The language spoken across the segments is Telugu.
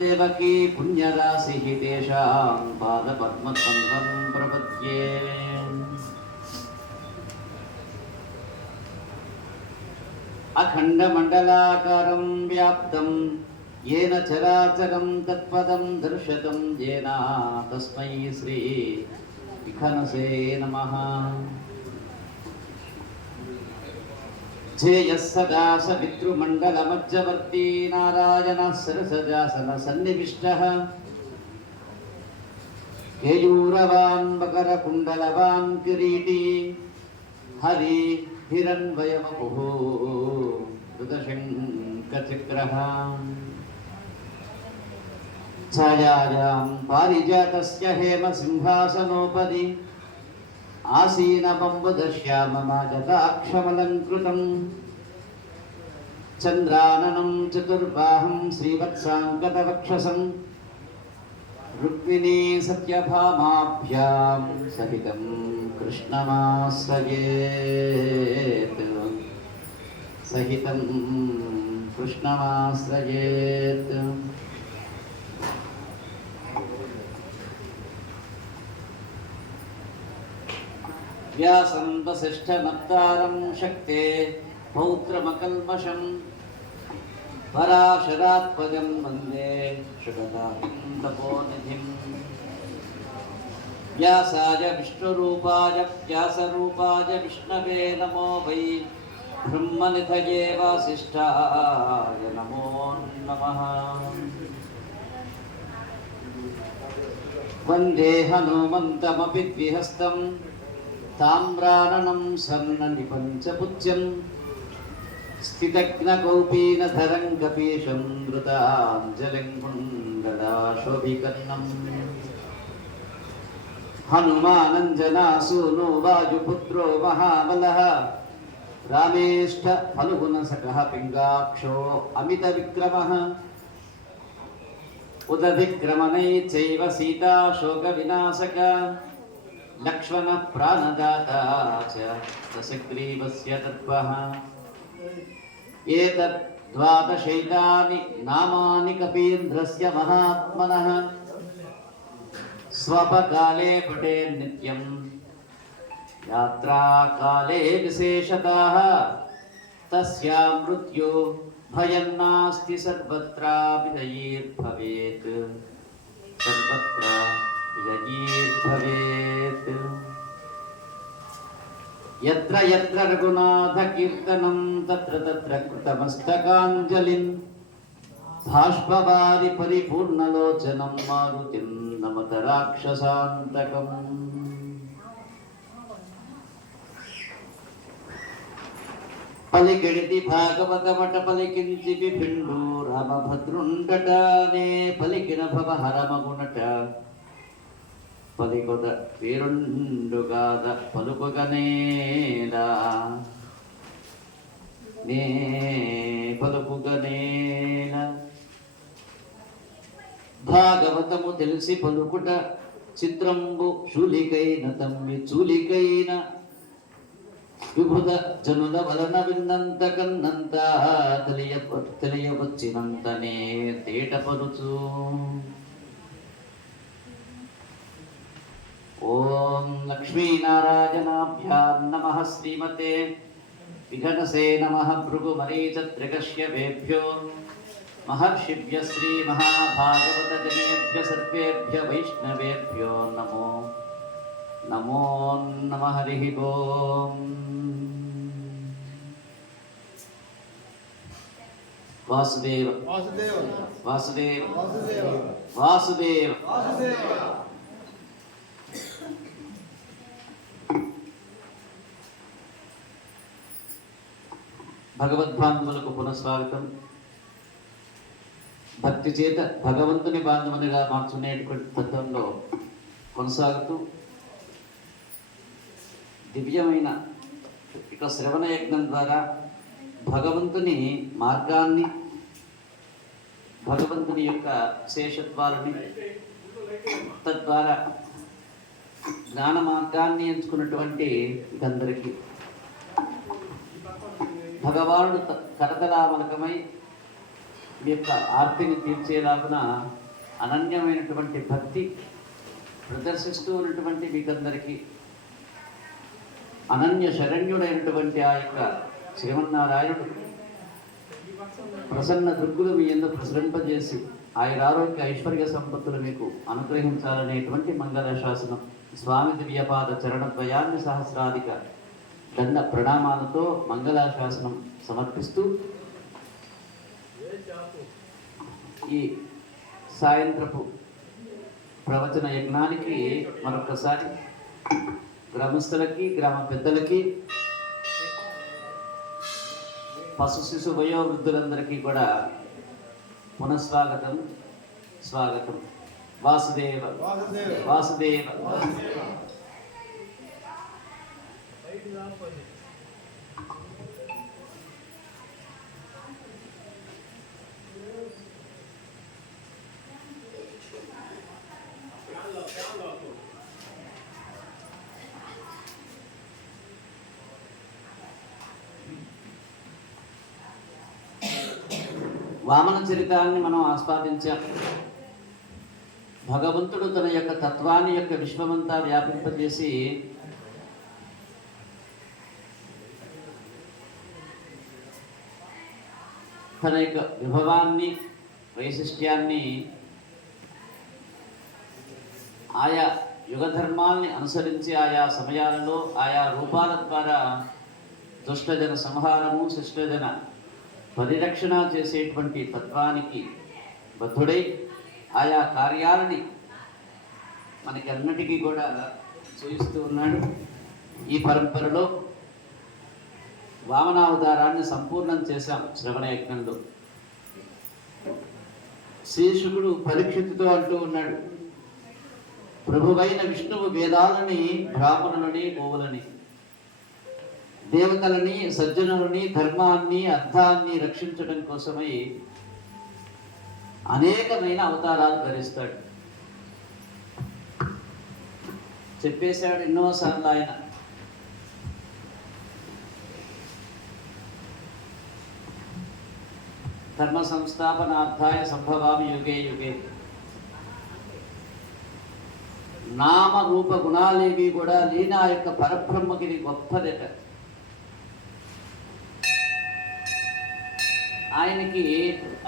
देवकी पुण्यराशिः तेषां पादपद्मत्वं प्रपद्ये। अखण्डमण्डलाकारं व्याप्तं येन चराचरं तत्पदं दर्शतं येन तस्मै श्री विखनसे नमः। जयः सदा सवितृमण्डलमध्यवर्ती नारायणः सरसजासनसन्निविष्टः केयूरवान् मकरकुण्डलवान् किरीटी हरि हिरण्मयवपुः कृतशङ्खचक्रः। छायायां पारिजातस्य हेमसिंहासनोपरि आसीनबम्बुदश्याममागताक्षमलङ्कृतं चन्द्राननं चतुर्बाहं श्रीवत्साङ्गतवक्षसं रुक्मिणी सत्यभामाभ्यां सहितं कृष्णमाश्रयेत् व्यासं वसिष्ठनप्तारं शक्ते पौत्रमकल्मषं पराशरात्मजं वन्दे शुभदां तपोनिधिं। व्यासाय विष्णुरूपाय व्यासरूपाय विष्णवे नमो वै ब्रह्मनिधये वासिष्ठाय नमो नमः। वन्दे हनुमन्तमपि द्विहस्तं ताम्राननं सन्ननिपञ्चपुज्यं स्थितघ्नकौपीनधरं कपीशं धृताञ्जलिं कुण्डलाशोभिकर्णं। हनुमानञ्जनासूनो वायुपुत्रो महाबलः रामेष्ठ फल्गुनसखः पिङ्गाक्षो अमितविक्रमः। उदधिक्रमणैश्चैव सीताशोकविनाशक लक्ष्मणः प्राणदाता च दशग्रीवस्य तत्त्वः। एतत् द्वादशैतानि नामानि कपीन्द्रस्य महात्मनः स्वपकाले पठेन् नित्यं यात्राकाले विशेषतः तस्या मृत्यो भयं नास्ति सर्वत्रापि विजयीर्भवेत् सर्वत्र विजयीर्भवेत्। यत्र यत्र रघुनाथकीर्तनं तत्र तत्र कृतमस्तकाञ्जलिं बाष्पवारि परिपूर्णलोचनं मारुतिं नमत राक्षसान्तकम्। పలికిడితి భాగవతమట పలికించి విభిండు రామభద్రుండటనే పలికిన భవ హరమగునట పలికొద వీరుండుగాద పలుకుగనేలా నే పలుకుగనేలా. భాగవతము తెలిసి పలుకుట చిత్రంబు శూలికైన తమ్మి చూలికైన విభుద జనుల వలన విన్నంత కన్నంత తెలియవచ్చినంతనే తేటపరుచు. ఓం లక్ష్మీనారాయణాభ్యాం నమః శ్రీమతే విఘనసే నమః భృగుమరీచత్రికశ్యపేభ్యో మహర్షిభ్య శ్రీ మహాభాగవత జనేభ్య సర్వేభ్య వైష్ణవేభ్యో నమో నమో నమః. హరి ఓం. వాసుదేవ వాసుదేవ వాసుదేవ వాసుదేవ వాసుదేవ. భగవద్బాంధవులకు పునఃస్వాగతం. భక్తి చేత భగవంతుని బాంధవునిగా మార్చుకునేటువంటి తత్వంలో కొనసాగుతూ దివ్యమైన ఇక శ్రవణ యజ్ఞం ద్వారా భగవంతుని మార్గాన్ని భగవంతుని యొక్క శేషత్వాలని తద్వారా జ్ఞాన మార్గాన్ని ఎంచుకున్నటువంటి ఇదందరికీ భగవానుడు కరతలామలకమై మీ యొక్క ఆర్తిని తీర్చేలాగున అనన్యమైనటువంటి భక్తి ప్రదర్శిస్తూ ఉన్నటువంటి మీకందరికీ అనన్య శరణ్యుడైనటువంటి ఆ యొక్క శ్రీమన్నారాయణుడు ప్రసన్న దృక్కులు మీ ఎందుకు ప్రసరింపజేసి ఆయురారోగ్య ఐశ్వర్య సంపత్తులు మీకు అనుగ్రహించాలనేటువంటి మంగళ శాసనం స్వామి దివ్యపాద చరణద్వయాన్ని సహస్రాధిక దండ ప్రణామాలతో మంగళాశాసనం సమర్పిస్తూ ఈ సాయంత్రపు ప్రవచన యజ్ఞానికి మరొకసారి గ్రామస్తులకి గ్రామ పెద్దలకి పశు శిశు వయోవృద్ధులందరికీ కూడా పునఃస్వాగతం స్వాగతం. వాసుదేవ వాసుదేవ. వామన చరితాన్ని మనం ఆస్వాదించాం. భగవంతుడు తన యొక్క తత్వాన్ని యొక్క విశ్వమంతా వ్యాపింపజేసి తన యొక్క విభవాన్ని వైశిష్ట్యాన్ని ఆయా యుగధర్మాల్ని అనుసరించి ఆయా సమయాలలో ఆయా రూపాల ద్వారా దుష్టజన సంహారము శిష్టజన పరిరక్షణ చేసేటువంటి తత్వానికి బద్ధుడై ఆయా కార్యాలని మనకి అన్నిటికీ కూడా చూపిస్తూ ఉన్నాడు. ఈ పరంపరలో వామనావతారాన్ని సంపూర్ణం చేశాం. శ్రవణ యజ్ఞంలో శీర్షుకుడు పరీక్షితుతో అంటూ ఉన్నాడు, ప్రభువైన విష్ణువు వేదాలని బ్రాహ్మణులని గోవులని దేవతలని సజ్జనులని ధర్మాన్ని అర్థాన్ని రక్షించడం కోసమై అనేకమైన అవతారాలు ధరిస్తాడు. చెప్పేశాడు ఎన్నోసార్లు ఆయన. ధర్మ సంస్థాపనార్థాయ సంభవామి యుగే యుగే. నామ రూప గుణాలేవి కూడా లేని ఆ యొక్క పరబ్రహ్మకి ఇది గొప్పదట. ఆయనకి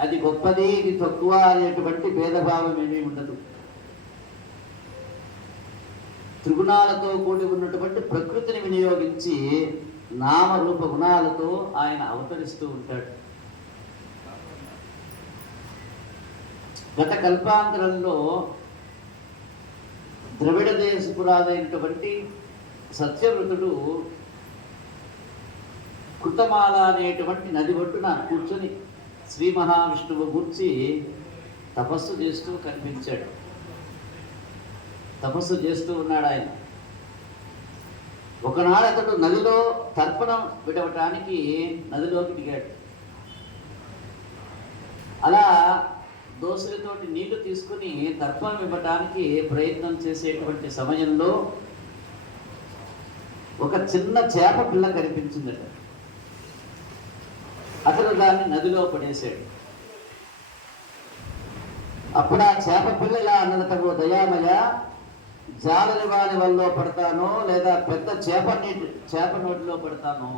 అది గొప్పది ఇది తక్కువ అనేటువంటి భేదభావం ఏమీ ఉండదు. త్రిగుణాలతో కూడి ఉన్నటువంటి ప్రకృతిని వినియోగించి నామరూప గుణాలతో ఆయన అవతరిస్తూ ఉంటాడు. గత కల్పాంతరంలో ద్రవిడ దేశపురాదైనటువంటి సత్యవ్రతుడు కృతమాల అనేటువంటి నది ఒడ్డున కూర్చొని శ్రీ మహావిష్ణువు గూర్చి తపస్సు చేస్తూ కనిపించాడు. తపస్సు చేస్తూ ఉన్నాడు ఆయన. ఒకనాడు అతడు నదిలో తర్పణం విడవటానికి నదిలోకి దిగాడు. అలా దోసరితోటి నీళ్లు తీసుకుని తర్పణం ఇవ్వటానికి ప్రయత్నం చేసేటువంటి సమయంలో ఒక చిన్న చేప పిల్ల కనిపించిందట. అతను దాన్ని నదిలో పడేశాడు. అప్పుడు ఆ చేప పిల్ల ఇలా అన్నదట, ఓ దయామయ, జాలని వాని వల్ల పడతాను లేదా పెద్ద చేప నోటిలో పడతాను.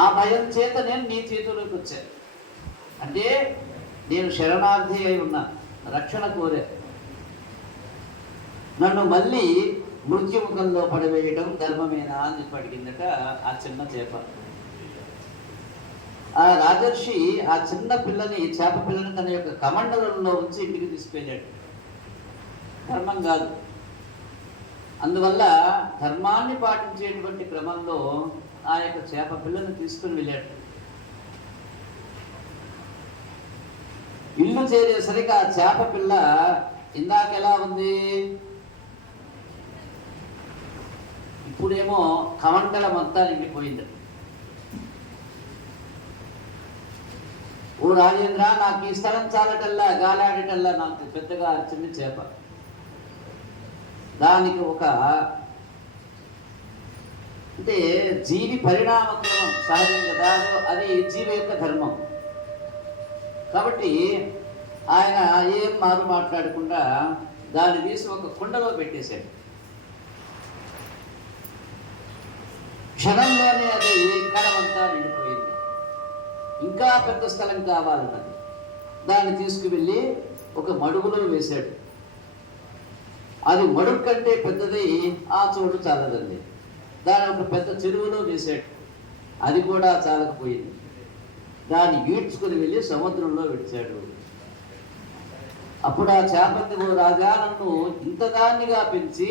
ఆ భయం చేత నేను నీ చేతుల్లోకి వచ్చాను. అంటే నేను శరణార్థి అయి ఉన్నా, రక్షణ కోరే. నన్ను మళ్ళీ మృత్యుముఖంలో పడవేయడం ధర్మమేనా అని చెప్పి అడిగిందట ఆ చిన్న చేప. ఆ రాజర్షి ఆ చిన్న పిల్లని, చేప పిల్లని తన యొక్క కమండలంలో ఉంచి ఇంటికి తీసుకెళ్ళాడు. ధర్మం కాదు. అందువల్ల ధర్మాన్ని పాటించేటువంటి క్రమంలో ఆ యొక్క చేప పిల్లని తీసుకుని వెళ్ళాడు. ఇల్లు చేరేసరికి ఆ చేప పిల్ల ఇందాక ఎలా ఉంది, ఇప్పుడేమో కమండలం అంతా నిండిపోయింది. ఓ రాజేంద్ర, నాకు ఈ స్థలం చాలటల్లా గాలాడటల్లా నాకు పెద్దగా అరిచింది చేప. దానికి ఒక అంటే జీవి పరిణామక్రమం సహజం కదా, అది జీవి యొక్క ధర్మం. కాబట్టి ఆయన ఏం మాట్లాడకుండా దాన్ని తీసి ఒక కుండలో పెట్టేశాడు. క్షణంలోనే అది కణమంతా నిండిపోయింది. ఇంకా పెద్ద స్థలం కావాలన్నది. దాన్ని తీసుకువెళ్ళి ఒక మడుగులో వేశాడు. అది మడుగు కంటే పెద్దది ఆ చోటు చాలదండి. దాన్ని ఒక పెద్ద చెరువులో వేశాడు. అది కూడా చాలకపోయింది. దాన్ని ఈడ్చుకుని వెళ్ళి సముద్రంలో విడిచాడు. అప్పుడు ఆ చేపతి, ఓ రాజా, నన్ను ఇంతదాన్నిగా పెంచి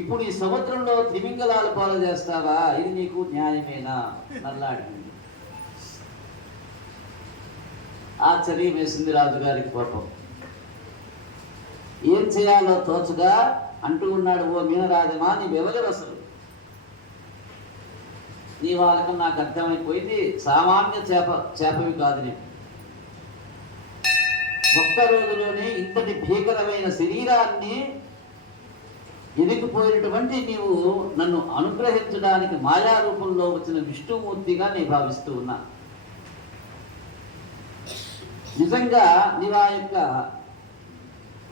ఇప్పుడు ఈ సముద్రంలో తిమింగలాలు పాలు చేస్తావా? ఇది నీకు న్యాయమేనా? నల్లాడింది. ఆశ్చర్యం వేసింది రాజుగారికి. కోపం. ఏం చేయాలో తోచుగా అంటూ ఉన్నాడు, ఓ మీనరాజమా, నీవెవరు అసలు? నీ వాళ్ళకం నాకు అర్థమైపోయింది. సామాన్య చేపవి కాదు. నేను ఒక్క రోజులోనే ఇంతటి భీకరమైన శరీరాన్ని ఎదిగిపోయినటువంటి నీవు నన్ను అనుగ్రహించడానికి మాయా రూపంలో వచ్చిన విష్ణుమూర్తిగా నేను భావిస్తూ ఉన్నా. నిజంగా నీవు ఆ యొక్క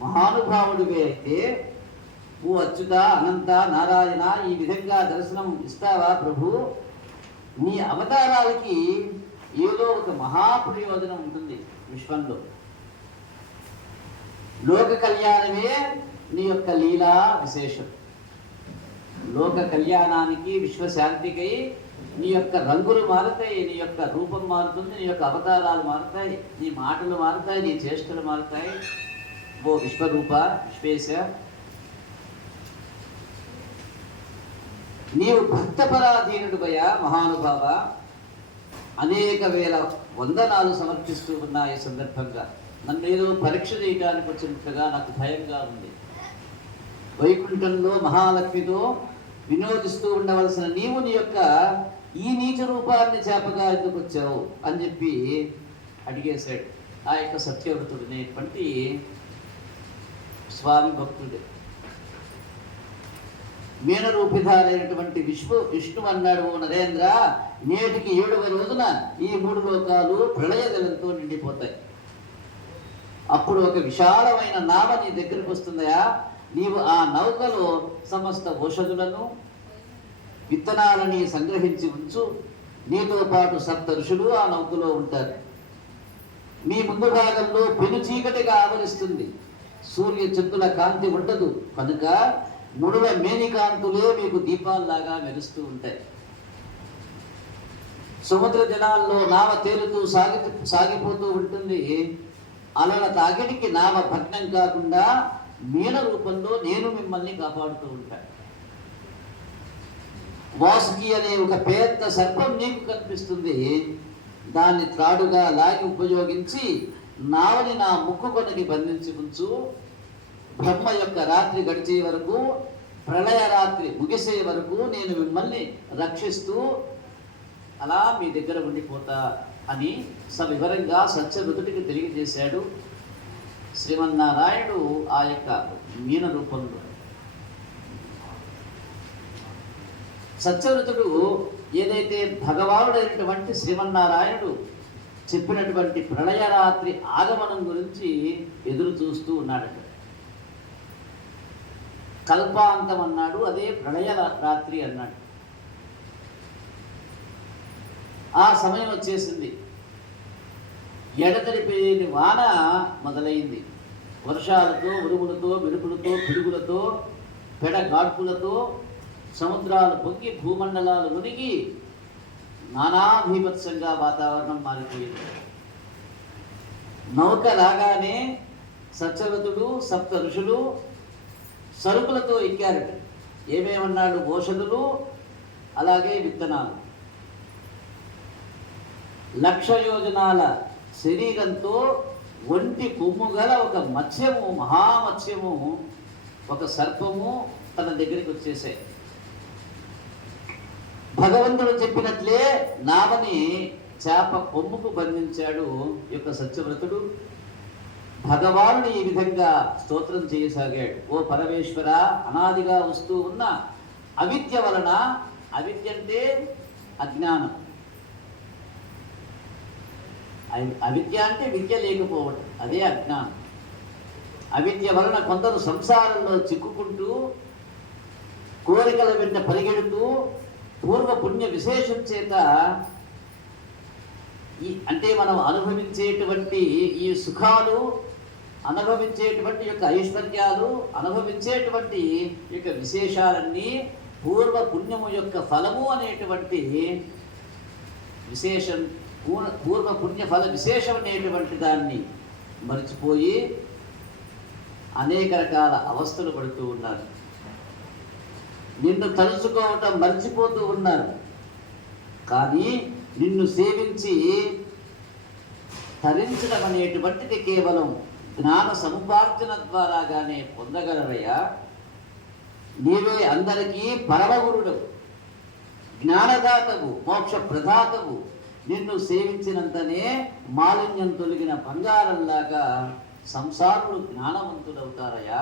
మహానుభావుడివి అయితే, ఓ అచ్యుత, అనంత, నారాయణ, ఈ విధంగా దర్శనం ఇస్తావా ప్రభు? నీ అవతారాలకి ఏదో ఒక మహాప్రయోజనం ఉంటుంది విశ్వంలో. లోక కళ్యాణమే నీ యొక్క లీలా విశేషం. లోక కళ్యాణానికి, విశ్వశాంతికై నీ యొక్క రంగులు మారుతాయి, నీ యొక్క రూపం మారుతుంది, నీ యొక్క అవతారాలు మారుతాయి, నీ మాటలు మారుతాయి, నీ చేష్టలు మారుతాయి. ఓ విశ్వరూప, విశ్వేశ, నీవు భక్తపరాధీనుడువయ్యా మహానుభావ. అనేక వేల వందనాలు సమర్పిస్తూ ఉన్నా. ఈ సందర్భంగా నన్ను ఏదో పరీక్ష చేయడానికి వచ్చినట్టుగా నాకు భయంగా ఉంది. వైకుంఠంలో మహాలక్ష్మితో వినోదిస్తూ ఉండవలసిన నీవు నీ యొక్క ఈ నీచ రూపాన్ని చేపగా ఎందుకు వచ్చావు అని చెప్పి అడిగేశాడు ఆ యొక్క సత్యవ్రతుడినేటువంటి స్వామి భక్తుడు. మీనరూపిధారైనటువంటి విష్ణు అన్నాడు, ఓ నరేంద్ర, నేటికి 7వ రోజున ఈ 3 లోకాలు ప్రళయ జలంతో నిండిపోతాయి. అప్పుడు ఒక విశాలమైన నావ నీ దగ్గరికి వస్తుందయా. నీవు ఆ నౌకలో సమస్త ఔషధులను, విత్తనాలని సంగ్రహించి ఉంచు. నీతో పాటు 7 ఋషులు ఆ నౌకలో ఉంటారు. మీ ముందు భాగంలో పెను చీకటిగా ఆవరిస్తుంది. సూర్య చంద్రుల కాంతి ఉండదు కనుక ముడుల మేనికాంతులే మీకు దీపాల్లాగా మెరుస్తూ ఉంటాయి. సముద్ర జలాల్లో నావ తేలుతూ సాగిపోతూ ఉంటుంది. అలల తాకిడికి నావ భగ్నం కాకుండా మీన రూపంలో నేను మిమ్మల్ని కాపాడుతూ ఉంటాను. వాసుకి అనే ఒక పెద్ద సర్పం నీకు కనిపిస్తుంది. దాన్ని త్రాడుగా లాగి ఉపయోగించి నావని నా ముక్కు కొనకి బంధించి ఉంచు. బ్రహ్మ యొక్క రాత్రి గడిచే వరకు, ప్రళయ రాత్రి ముగిసే వరకు నేను మిమ్మల్ని రక్షిస్తూ అలా మీ దగ్గర ఉండిపోతా అని సవివరంగా సత్యవృతుడికి తెలియజేశాడు శ్రీమన్నారాయణుడు ఆ యొక్క మీన రూపంలో. సత్యవృతుడు ఏదైతే భగవానుడైనటువంటి శ్రీమన్నారాయణుడు చెప్పినటువంటి ప్రళయ రాత్రి ఆగమనం గురించి ఎదురు చూస్తూ ఉన్నాడట. కల్పాంతం అన్నాడు, అదే ప్రళయ రాత్రి అన్నాడు. ఆ సమయం వచ్చేసింది. ఎడతెరిపోయేని వాన మొదలైంది. వర్షాలతో, ఉరుములతో, మెరుపులతో, పిడుగులతో, పెడగాడ్పులతో సముద్రాలు పొంగి, భూమండలాలు మునిగి నానాభీభత్సంగా వాతావరణం మారిపోయింది. నౌక రాగానే సత్యవతుడు 7 ఋషులు సరుకులతో ఎక్కారట. ఏమేమన్నాడు? ఔషధులు, అలాగే విత్తనాలు. 1,00,000 యోజనాల శరీరంతో ఒంటి కొమ్ము గల ఒక మత్స్యము, మహామత్స్యము, ఒక సర్పము తన దగ్గరికి వచ్చేసాయి. భగవంతుడు చెప్పినట్లే నావని చేప కొమ్ముకు బంధించాడు ఈ యొక్క సత్యవ్రతుడు. భగవానుని ఈ విధంగా స్తోత్రం చేయసాగాడు. ఓ పరమేశ్వర, అనాదిగా వస్తూ ఉన్న అవిద్య వలన అవిద్య అంటే అజ్ఞానం. అవిద్య అంటే విద్య లేకపోవడం, అదే అజ్ఞానం. అవిద్య వలన కొందరు సంసారంలో చిక్కుకుంటూ కోరికల వెంట పరిగెడుతూ పూర్వ పుణ్య విశేషం చేత అంటే మనం అనుభవించేటువంటి ఈ సుఖాలు, అనుభవించేటువంటి యొక్క ఐశ్వర్యాలు, అనుభవించేటువంటి యొక్క విశేషాలన్నీ పూర్వ పుణ్యము యొక్క ఫలము అనేటువంటి విశేషం, పూర్వ పుణ్య ఫల విశేషం అనేటువంటి దాన్ని మరిచిపోయి అనేక రకాల అవస్థలు పడుతూ ఉన్నారు. నిన్ను తలుచుకోవటం మర్చిపోతూ ఉన్నారు. కానీ నిన్ను సేవించి తరించడం అనేటువంటిది కేవలం జ్ఞాన సముపార్జన ద్వారాగానే పొందగలరయ్యా. నీవే అందరికీ పరమగురుడవు, జ్ఞానదాతవు, మోక్ష ప్రదాతవు. నిన్ను సేవించినంతనే మాలిన్యం తొలగిన బంగారంలాగా సంసారులు జ్ఞానవంతులవుతారయ్యా.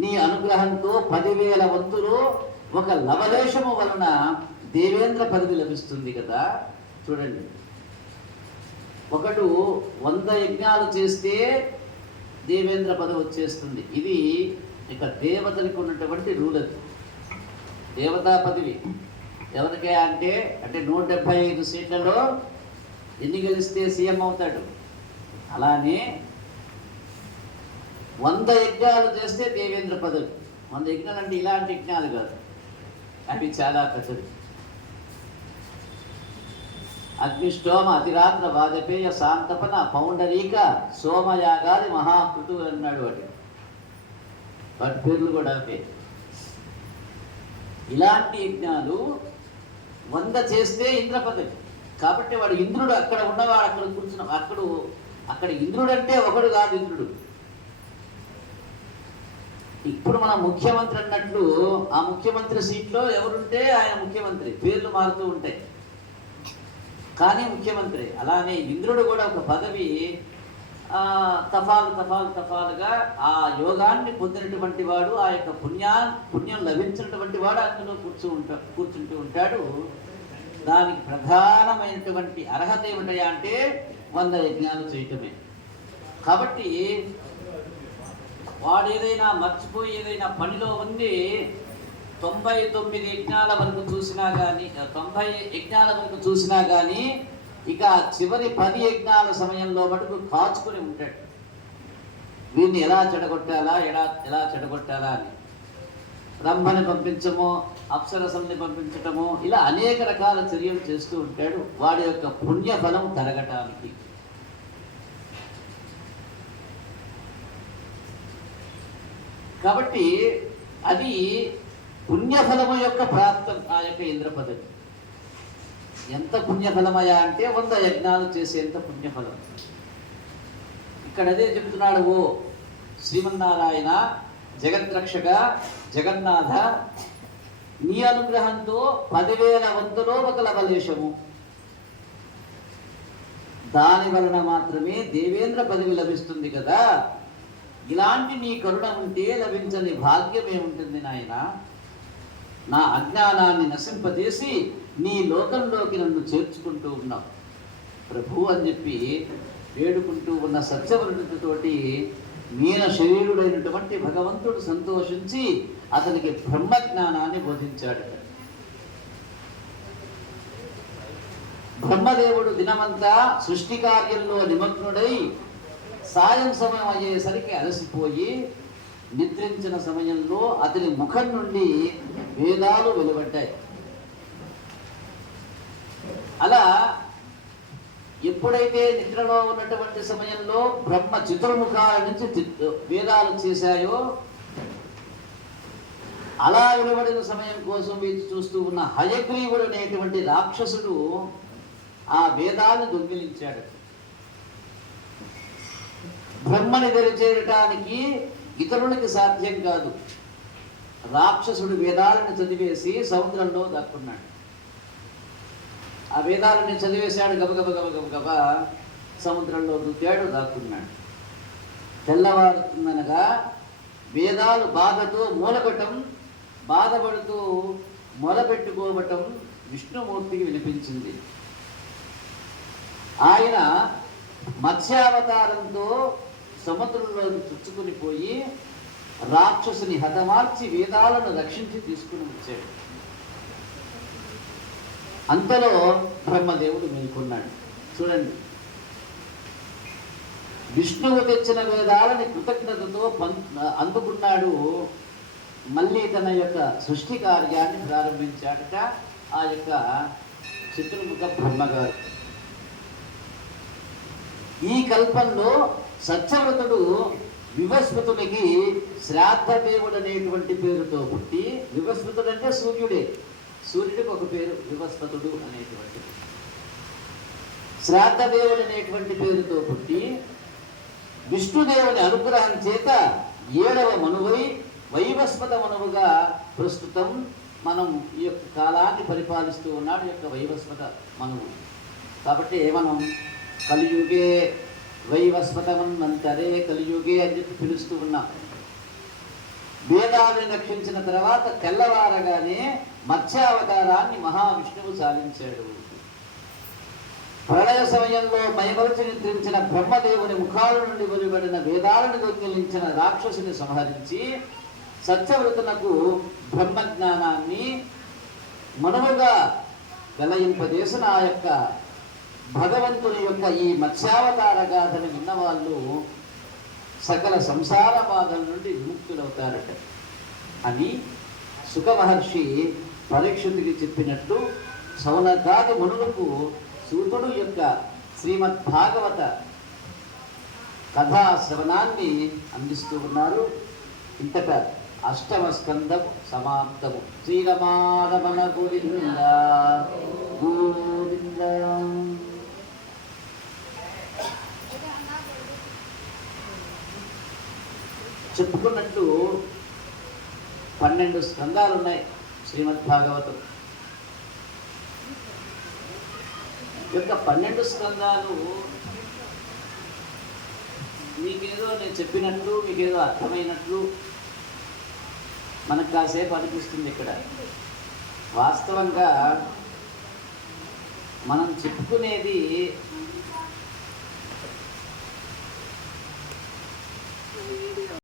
నీ అనుగ్రహంతో 10,000 వంతులు ఒక లవలేశము వలన దేవేంద్ర పదవి లభిస్తుంది కదా. చూడండి, ఒకడు 100 యజ్ఞాలు చేస్తే దేవేంద్ర పదవి వచ్చేస్తుంది. ఇది ఇక దేవతలకు ఉన్నటువంటి రూల్. అది దేవతా పదవి ఎవరికే అంటే 175 సీట్లలో ఎన్ని గెలిస్తే సీఎం అవుతాడు. అలానే 100 యజ్ఞాలు చేస్తే దేవేంద్ర పదవి. 100 యజ్ఞాలు అంటే ఇలాంటి యజ్ఞాలు కాదు, అవి చాలా పెద్దది. అగ్నిష్టోమ అతిరాత్ర వాజపేయ శాంతపన పౌండరీక సోమయాగాది మహాకృతు అన్నాడు. వాటి పేర్లు కూడా పేరు. ఇలాంటి యజ్ఞాలు 100 చేస్తే ఇంద్ర పదవి. కాబట్టి వాడు ఇంద్రుడు. అక్కడ ఉన్నవాడు అక్కడ కూర్చున్న అక్కడ ఇంద్రుడు అంటే ఒకడు కాదు ఇంద్రుడు. ఇప్పుడు మన ముఖ్యమంత్రి అన్నట్లు ఆ ముఖ్యమంత్రి సీట్లో ఎవరుంటే ఆయన ముఖ్యమంత్రి, పేర్లు మారుతూ ఉంటాయి కానీ ముఖ్యమంత్రి. అలానే ఇంద్రుడు కూడా ఒక పదవి. తఫాలుగా ఆ యోగాన్ని పొందినటువంటి వాడు, ఆ యొక్క పుణ్యం లభించినటువంటి వాడు అందులో కూర్చుంటూ ఉంటాడు. దానికి ప్రధానమైనటువంటి అర్హత ఏమిటయా అంటే 100 యజ్ఞాలు చేయటమే. కాబట్టి వాడు ఏదైనా మర్చిపోయి ఏదైనా పనిలో ఉండి 99 యజ్ఞాల వరకు చూసినా కానీ 90 యజ్ఞాల వరకు చూసినా కానీ ఇక చివరి 10 యజ్ఞాల సమయంలో మటుకు కాచుకొని ఉంటాడు. వీరిని ఎలా చెడగొట్టాలా ఎలా చెడగొట్టాలా అని బ్రహ్మని పంపించము, అప్సరసల్ని పంపించటము, ఇలా అనేక రకాల చర్యలు చేస్తూ ఉంటాడు వాడి యొక్క పుణ్యఫలం తరగటానికి. కాబట్టి అది పుణ్యఫలము యొక్క ప్రాప్తం. ఆ యొక్క ఇంద్ర పదవి ఎంత పుణ్యఫలమయా అంటే 100 యజ్ఞాలు చేసేంత పుణ్యఫలం. ఇక్కడ అదే చెబుతున్నాడు. ఓ శ్రీమన్నారాయణ, జగద్రక్షక, జగన్నాథ, నీ అనుగ్రహంతో 10,000 వంతులో ఒక లవలేశము, దాని వలన మాత్రమే దేవేంద్ర పదవి లభిస్తుంది కదా. ఇలాంటి నీ కరుణ ఉంటే లభించని భాగ్యం ఏముంటుంది నాయన. నా అజ్ఞానాన్ని నశింపజేసి నీ లోకంలోకి నన్ను చేర్చుకుంటూ ఉన్నావు ప్రభు అని చెప్పి వేడుకుంటూ ఉన్న సత్యవృత్తితోటి మీన శరీరుడైనటువంటి భగవంతుడు సంతోషించి అతనికి బ్రహ్మజ్ఞానాన్ని బోధించాడు. బ్రహ్మదేవుడు దినమంతా సృష్టి కార్యంలో నిమగ్నుడై సాయం సమయం అయ్యేసరికి అలసిపోయి నిద్రించిన సమయంలో అతని ముఖం నుండి వేదాలు వెలువడ్డాయి. అలా ఎప్పుడైతే నిద్రలో ఉన్నటువంటి సమయంలో బ్రహ్మ చతుర్ముఖాల నుంచి వేదాలు చేశాయో, అలా వెలువడిన సమయం కోసం వీచి చూస్తూ ఉన్న హయగ్రీవుడు అనేటువంటి రాక్షసుడు ఆ వేదాలను దొంగిలించాడు. బ్రహ్మని దరిచేయటానికి ఇతరులకి సాధ్యం కాదు. రాక్షసుడు వేదాలను చదివేసి సముద్రంలో దక్కున్నాడు. ఆ వేదాలని చదివేశాడు, గబగబ సముద్రంలో దూకాడు, దాక్కున్నాడు. తెల్లవారుతుందనగా వేదాలు బాధతో మూలగటం బాధపడుతూ మొదలుపెట్టుకోవటం విష్ణుమూర్తికి వినిపించింది. ఆయన మత్స్యావతారంతో సముద్రంలోకి చుచ్చుకుని పోయి రాక్షసుని హతమార్చి వేదాలను రక్షించి తీసుకుని వచ్చాడు. అంతలో బ్రహ్మదేవుడు మేల్కొన్నాడు. చూడండి, విష్ణువు తెచ్చిన వేదాలని కృతజ్ఞతతో అందుకున్నాడు. మళ్ళీ తన యొక్క సృష్టి కార్యాన్ని ప్రారంభించాడట ఆ యొక్క చతుర్ముఖ బ్రహ్మగారు. ఈ కల్పంలో సత్యవ్రతుడు వివస్వతునికి శ్రాద్ధదేవుడు అనేటువంటి పేరుతో పుట్టి, వివస్వతుడు అంటే సూర్యుడే, సూర్యుడికి ఒక పేరు వివస్వతుడు అనేటువంటి, శ్రాద్ధదేవుడు అనేటువంటి పేరుతో పుట్టి విష్ణుదేవుని అనుగ్రహం చేత 7వ మనువై వైవస్వత మనువుగా ప్రస్తుతం మనం ఈ యొక్క కాలాన్ని పరిపాలిస్తూ ఉన్నాడు ఈ యొక్క వైవస్వత మనువు. కాబట్టి మనం కలియుగే వైవస్వతమన్వంతరే, కలియుగే అని చెప్పి పిలుస్తూ ఉన్నాం. వేదాలను రక్షించిన తర్వాత తెల్లవారగానే మత్స్యావతారాన్ని మహావిష్ణువు సాధించాడు. ప్రళయ సమయంలో మైమరచి నిద్రించిన బ్రహ్మదేవుని ముఖాల నుండి వెలువడిన వేదాలను దొంగిలించిన రాక్షసుని సంహరించి సత్యవ్రతునకు బ్రహ్మజ్ఞానాన్ని మనువుగా వెలయింపజేసిన ఆ యొక్క భగవంతుని యొక్క ఈ మత్స్యావతార గాథను విన్నవాళ్ళు సకల సంసార బాధల నుండి విముక్తులవుతారట అని సుఖ మహర్షి పరీక్షితుడికి చెప్పినట్టు సౌనకాది మునులకు సూతుడు యొక్క శ్రీమద్ భాగవత కథా శ్రవణాన్ని అందిస్తూ ఉన్నారు. ఇంతట 8వ స్కందము సమాప్తము. శ్రీరమారమణ గోవింద గోవింద. చెప్పుకున్నట్టు 12 స్కందాలు ఉన్నాయి శ్రీమద్ భాగవతం యొక్క 12 స్కందాలు. మీకేదో నేను చెప్పినట్లు, మీకేదో అర్థమైనట్లు మనకు కాసేపు అనిపిస్తుంది. ఇక్కడ వాస్తవంగా మనం చెప్పుకునేది